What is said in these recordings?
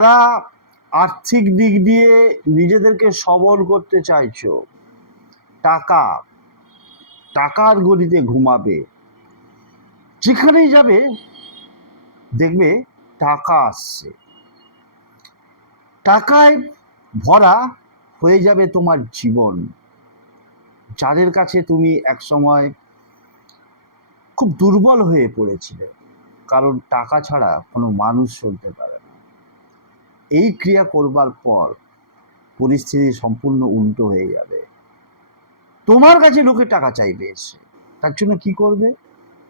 তারা আর্থিক দিক দিয়ে নিজেদেরকে সবল করতে চাইছো, টাকার গদিতে ঘুমাবে, যেখানেই যাবে দেখবে টাকা আসছে, টাকায় ভরা হয়ে যাবে তোমার জীবন। যাদের কাছে তুমি একসময় খুব দুর্বল হয়ে পড়েছিলে, কারণ টাকা ছাড়া কোনো মানুষ চলতে পারে না। এই ক্রিয়া করবার পর পরিস্থিতি সম্পূর্ণ উল্টো হয়ে যাবে। তোমার কাছে লোকে টাকা চাইবে এসে, তার জন্য কি করবে?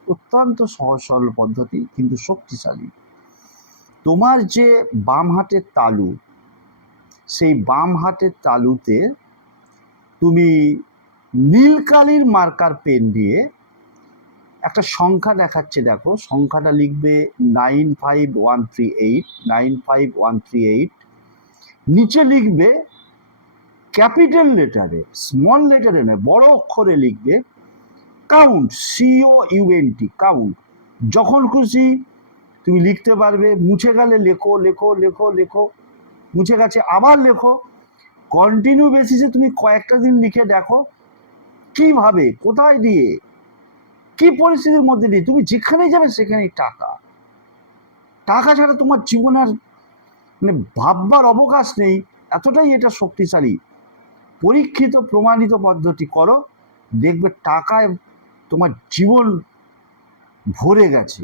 অত্যন্ত সহজ সরল পদ্ধতি, কিন্তু শক্তিশালী। তোমার যে বাম হাতের তালু, সেই বাম হাতের তালুতে তুমি নীল কালির মার্কার পেন দিয়ে একটা সংখ্যা দেখাচ্ছে, দেখো সংখ্যাটা লিখবে 95138। নিচে লিখবে ক্যাপিটাল লেটারে, স্মল লেটারে নয়, বড় অক্ষরে লিখবে কাউন্ট, COUNT, কাউন্ট। যখন খুশি তুমি লিখতে পারবে, মুছে গেলে লেখো লেখো লেখো লেখো, মুছে গেছে আবার লেখো। কন্টিনিউ বেসিসে তুমি কয়েকটা দিন লিখে দেখো কিভাবে, কোথায় দিয়ে, কি পরিস্থিতির মধ্যে দিয়ে তুমি যেখানে যাবে সেখানেই টাকা ছাড়া তোমার জীবনের মানে ভাববার অবকাশ নেই। এতটাই এটা শক্তিশালী, পরীক্ষিত প্রমাণিত পদ্ধতি। করো, দেখবে টাকায় তোমার জীবন ভরে গেছে।